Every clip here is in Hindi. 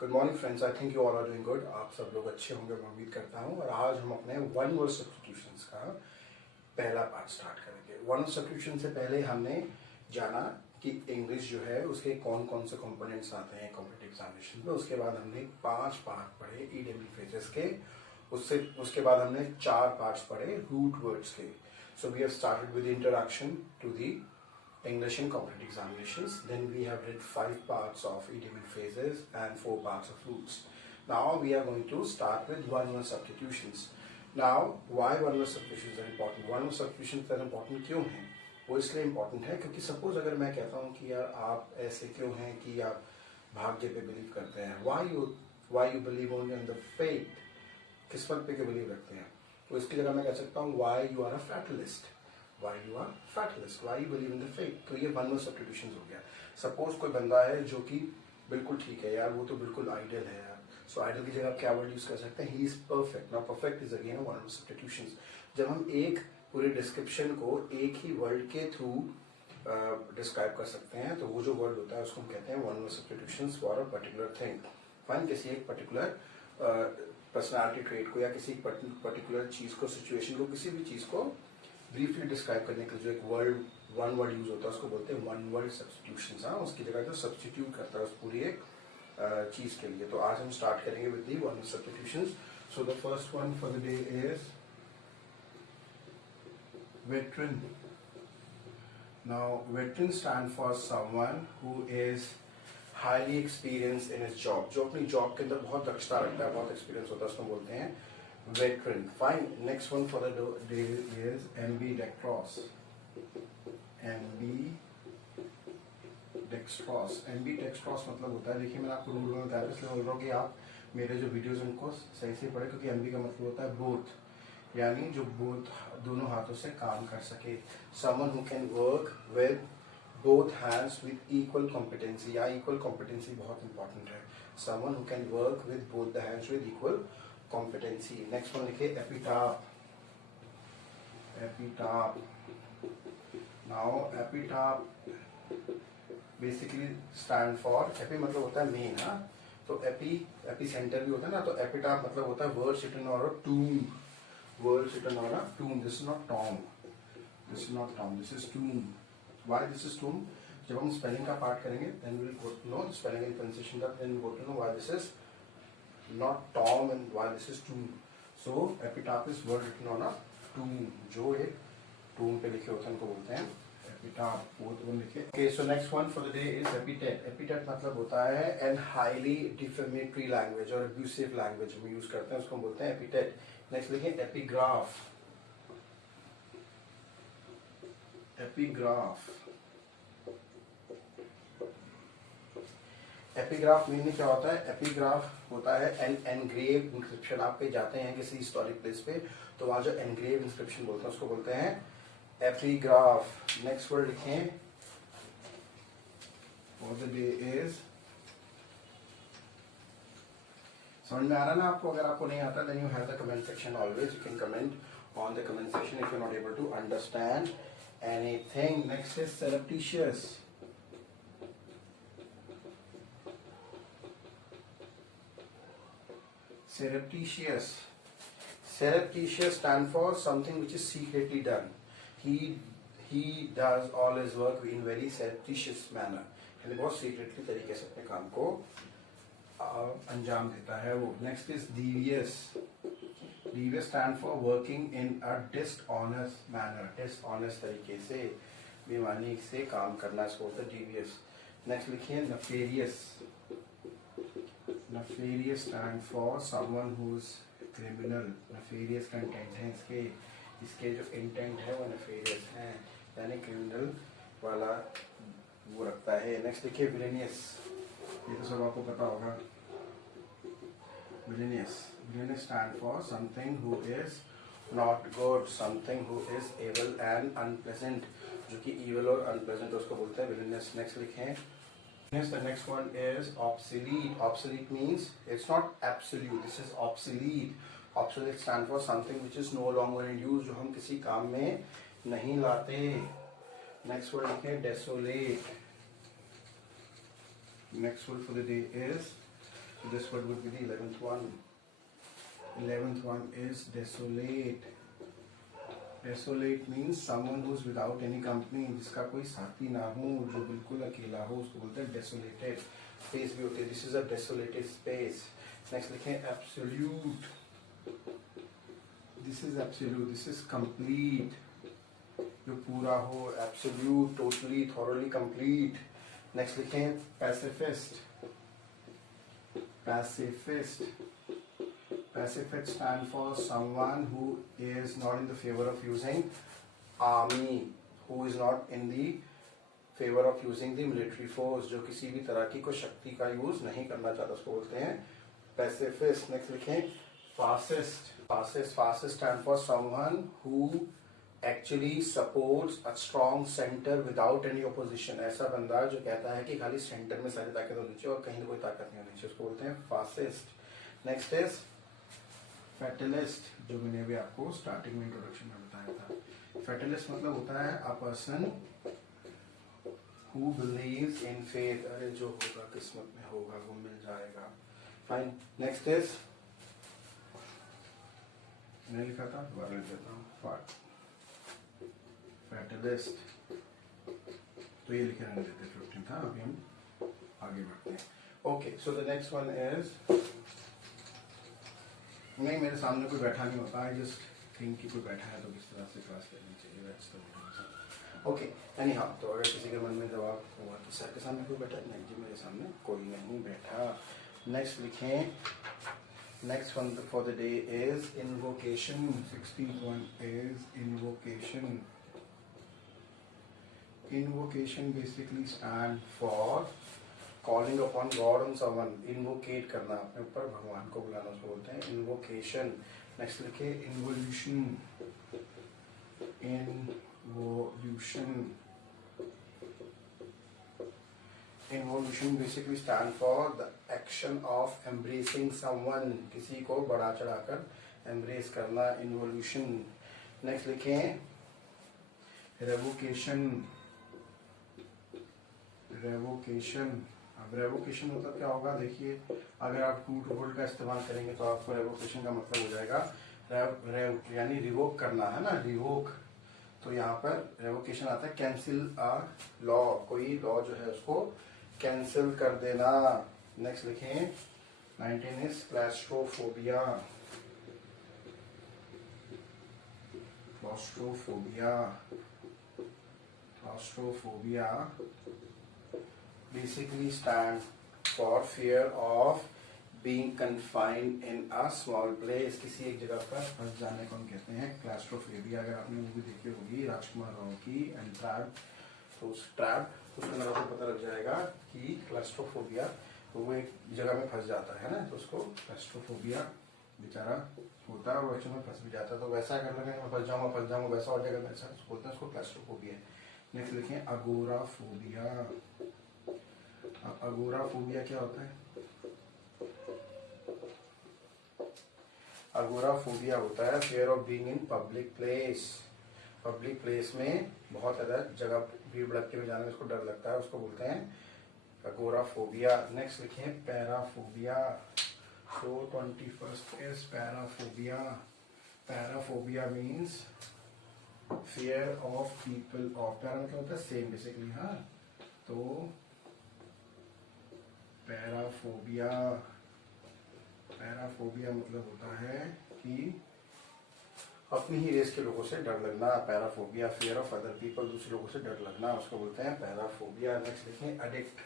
Good morning friends, I think you all are doing good. आप सब लोग अच्छे होंगे मैं उम्मीद करता हूँ। और आज हम अपने वन वर्ड सब्स्टिट्यूशंस का पहला पार्ट स्टार्ट करेंगे। वन वर्ड सब्स्टिट्यूशन से पहले हमने जाना कि इंग्लिश जो है उसके कौन कौन से कंपोनेंट्स आते हैं कॉम्पिटिटिव एग्जामिनेशन में। उसके बाद हमने 5 पार्ट पढ़े ईडब्ल्यू फ्रेजेस के। उसके बाद हमने 4 पार्ट्स पढ़े रूट वर्ड्स के। So we have started with introduction to the English and competitive examinations. Then we have read 5 parts of idiom phrases and 4 parts of roots. Now we are going to start with one-word substitutions. Now, why one-word substitutions are important? One-word substitutions are important क्यों हैं? वो इसलिए important है क्योंकि suppose अगर मैं कहता हूँ कि यार आप ऐसे क्यों हैं कि आप भाग्य पे बिलीव करते हैं, why you believe only on the fate, किस्मत पे क्यों बिलीव रखते हैं, तो इसकी जगह मैं कह सकता हूँ why you are a fatalist. Why you are fatalist? Why you believe in the fate? तो ये वन वर्ड सब्स्टिट्यूशंस हो गया। सपोज कोई बंदा है जो कि बिल्कुल ठीक है यार, वो तो बिल्कुल आइडियल है यार, सो आइडियल की जगह आप क्या वर्ड यूज कर सकते हैं? ही is perfect. Now perfect is again one word substitutions. जब हम एक पूरे डिस्क्रिप्शन को एक ही वर्ड के थ्रू डिस्क्राइब कर सकते हैं तो वो जो वर्ड होता है उसको हम कहते हैं one word substitutions for a particular thing. Fine, किसी एक पर्टिकुलर पर्सनालिटी ट्रेट को या किसी पर्टिकुलर चीज को, सिचुएशन को, किसी भी चीज को ब्रीफली डिस्क्राइब करने के लिए जो एक वन वर्ड यूज होता है उसको बोलते हैं वन वर्ड सब्स्टिट्यूशंस। हाँ, उसकी जगह जो सब्स्टिट्यूट करता है उस पूरी एक चीज के लिए। तो आज हम स्टार्ट करेंगे with the one word substitutions. So the first one for the day is veteran. Now veteran stand for someone who is highly experienced in his job. जो अपनी जॉब के अंदर बहुत दक्षता रखता है, बहुत एक्सपीरियंस होता है, उसको बोलते हैं veteran. Fine. Next one for the day is ambidextrous. Ambidextrous. Ambidextrous मतलब होता है, देखिए मैंने आपको रूल में बताया, इसलिए बोल रहा हूँ कि आप मेरे जो वीडियोस उनको सही से पढ़े, क्योंकि एमबी का मतलब होता है बोथ, यानी जो बोथ दोनों हाथों से काम कर सके। Someone who can work with both hands with equal competency, या equal competency बहुत important है। Someone who can work with both the hands with equal competency. Next one लिखिए epitaph. Epitaph. Now epitaph basically stand for, epi मतलब होता है मेन, हाँ, तो एपी सेंटर भी होता है ना, तो epitaph मतलब होता है words written on a tomb. Words written on a tomb. This is not tomb. This is not tomb. This is tomb. Why this is tomb? जब हम स्पेलिंग का पार्ट करेंगे then we will go to know spelling and pronunciation का, then we go to know why this is not tomb and why this is tomb. So epitaph is word written on a tomb. जो एक tomb पे लिखे होते हैं उनको बोलते हैं epitaph. वो तो लिखे। Okay, so next one for the day is epithet. Epithet मतलब होता है an highly defamatory language और abusive language हम यूज करते हैं, उसको हम बोलते हैं epithet. नेक्स्ट लिखिए एपिग्राफ. एपिग्राफ. एपिग्राफ मीनिंग क्या होता है? एपिग्राफ होता है एन एनग्रेव इंस्क्रिप्शन। आप कहीं जाते हैं किसी हिस्टोरिक प्लेस पे तो वहां जो एनग्रेव इंस्क्रिप्शन बोलते हैं उसको बोलते हैं एपिग्राफ. नेक्स्ट वर्ड लिखें फॉर द डे इज, समझ में आ रहा ना आपको? अगर आपको नहीं आता then you have the comment section always. You can comment on the comment section if you're not able to understand anything. Next is surreptitious. Surreptitious. Surreptitious stand for something which is secretly done. He does all his work in very surreptitious manner. यानी बहुत secretly तरीके से अपने काम को अंजाम देता है वो. Next is devious. Devious stand for working in a dishonest manner. Dishonest तरीके से, बेईमानी से काम करना, इसको बोलते हैं devious. नेक्स्ट लिखिए nefarious. Nefarious stand for someone who's criminal. Nefarious का इंटेंट है इसके जो इंटेंट है वो nefarious है, यानी क्रिमिनल वाला वो रखता है. नेक्स्ट लिखिए villainous. ये तो सब आपको पता होगा. Villainous. Villainous stand for something who is not good, something who is evil and unpleasant. जो कि evil और unpleasant है उसको बोलते हैं villainous. Next लिखें. The next one is obsolete. Obsolete means it's not absolute. This is obsolete. Obsolete stand for something which is no longer in use, जो हम किसी काम में नहीं लाते. Next word लिखें desolate. Next word for the day is So this word would be the 11th one. 11th one is desolate. Desolate means someone who's without any company, जिसका कोई साथी ना हो, जो बिल्कुल अकेला हो, उसको बोलते हैं desolated. Space भी होती है. This is a desolated space. Next लिखें absolute. This is absolute. This is complete. जो पूरा हो, absolute, totally, thoroughly complete. Next लिखें pacifist. Pacifist. Pacifist stand for someone who is not in the favor of using army, who is not in the favor of using the military force, जो किसी भी तरह की कोई शक्ति का यूज नहीं करना चाहता, उसको बोलते हैं pacifist. Next लिखें fascist. Fascist stand for someone who actually supports a strong center without any opposition. ऐसा बंदा जो कहता है कि खाली सेंटर में सारी ताकत होनी चाहिए और कहीं कोई ताकत नहीं होनी चाहिए, उसको बोलते हैं fascist. Next is fatalist, जो मैंने अभी आपको स्टार्टिंग में इंट्रोडक्शन में बताया था. Fatalist मतलब होता है a person who believes in fate. अरे जो होगा किस्मत में होगा वो मिल जाएगा. Fine. Next is, मैंने लिखा था, दोबारा लिख देता हूँ, fatalist. तो ये लिखे रहने देते 15 था. अभी हम आगे बढ़ते हैं. Okay, so the next one is, नहीं मेरे सामने कोई बैठा नहीं होता. आई जस्ट थिंक कि कोई बैठा है तो किस तरह से क्लास करनी चाहिए. That's the reason. Okay, anyhow, तो अगर किसी के मन में जवाब हुआ कि सर के सामने कोई बैठा नहीं, जी मेरे सामने कोई नहीं बैठा. नेक्स्ट लिखें. Next one for the day is invocation. 61 is invocation. Invocation basically stand for calling upon God on someone. Invocate करना, अपने ऊपर भगवान को बुलाना, उसको बोलते हैं invocation. Next लिखे involution. Involution. Involution basically stand for the action of embracing someone. किसी को बढ़ा चढ़ाकर embrace करना, involution. Next लिखें revocation. रेवोकेशन. अब रेवोकेशन मतलब क्या होगा, देखिए अगर आप टू वर्ड का इस्तेमाल करेंगे तो आपको रेवोकेशन का मतलब हो जाएगा यानी रिवोक करना है ना, रिवोक. तो यहाँ पर रेवोकेशन आता है कैंसिल अ लॉ, कोई लॉ जो है उसको कैंसिल कर देना. नेक्स्ट लिखें 19 is claustrophobia. Claustrophobia. Claustrophobia basically stand for fear of being confined in a small place. किसी एक जगह पर फंस जाने को हम कहते हैं क्लैस्ट्रोफोबिया. अगर आपने मूवी देखी होगी राजकुमार राव की एंट्रैप्ड, तो उस ट्रैप उसके अंदर आपको पता लग जाएगा कि क्लैस्ट्रोफोबिया, तो वो एक जगह में फंस जाता है ना, तो उसको क्लैस्ट्रोफोबिया बेचारा होता है और वो एक्चुअली में फंस भी जाता है. तो वैसा कर लगे मैं फंस जाऊँगा वैसा और जगह मेरे साथ बोलते हैं उसको क्लैस्ट्रोफोबिया. नेक्स्ट लिखें अगोराफोबिया. अगोराफोबिया क्या होता है? अगोराफोबिया होता है fear of being in public place. Public place में बहुत ज्यादा जगह भीड़ भड़के में जाने में उसको डर लगता है, उसको बोलते हैं अगोराफोबिया. नेक्स्ट लिखें paraphobia. So 21st is paraphobia. Paraphobia means fear of people of. Para मतलब होता है सेम बेसिकली. हाँ, तो पैराफोबिया. पैराफोबिया मतलब होता है कि अपनी ही रेस के लोगों से डर लगना. पैराफोबिया फियर ऑफ अदर पीपल, दूसरे लोगों से डर लगना, उसको बोलते हैं पैराफोबिया. नेक्स्ट लिखें एडिक्ट.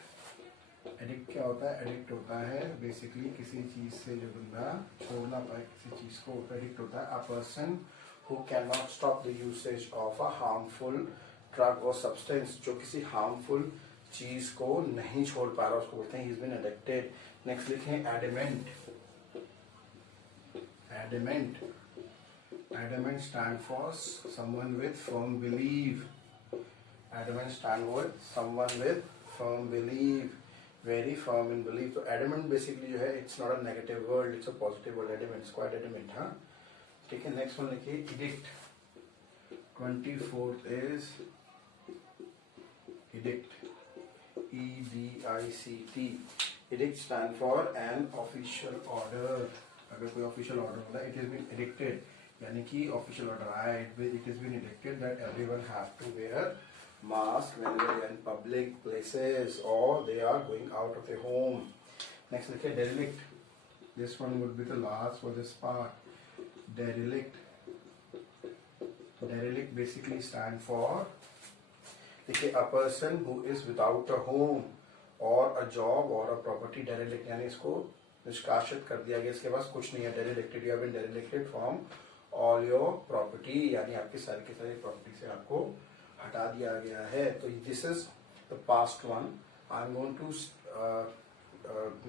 एडिक्ट क्या होता है? एडिक्ट होता है बेसिकली किसी चीज से जो बंदा छोड़ ना पाए किसी चीज को, एडिक्ट होता है a person who can not stop the usage of a harmful drug और सब्सटेंस, जो किसी हार्मफुल चीज को नहीं छोड़ पा रहा, उसको बोलते हैं ही इज बीन एडिक्टेड. नेक्स्ट लिखें adamant. Adamant. Adamant stand for someone with firm believe. Adamant stand for someone with firm believe, very firm in believe. तो एडमेंट बेसिकली जो है it's not a negative word, it's a positive word. Adamant is quite adamant. हाँ, ठीक है. नेक्स्ट वन लिखिए edict. 24th is edict. EDICT. Edict stand for an official order. अगर कोई official order होता है, it has been edicted, यानी कि official order आया, it has been edicted that everyone have to wear mask when they are in public places or they are going out of their home. Next लिखिए derelict. This one would be the last for this part. Derelict. Derelict basically stand for, देखिए, a person who is without a home or a job or a property. Derelict यानी इसको निष्कासित कर दिया गया, इसके पास कुछ नहीं है. Derelicted, you have been derelicted from all your property, यानी आपकी सारी की सारी प्रॉपर्टी से आपको हटा दिया गया है. तो this is the past one. I'm going to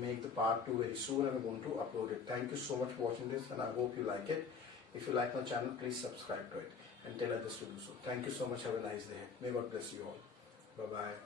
make the part 2 very soon and I'm going to upload it. Thank you so much for watching this and I hope you like it. If you like my channel, please subscribe to it and tell others to do so. Thank you so much. Have a nice day. May God bless you all. Bye bye.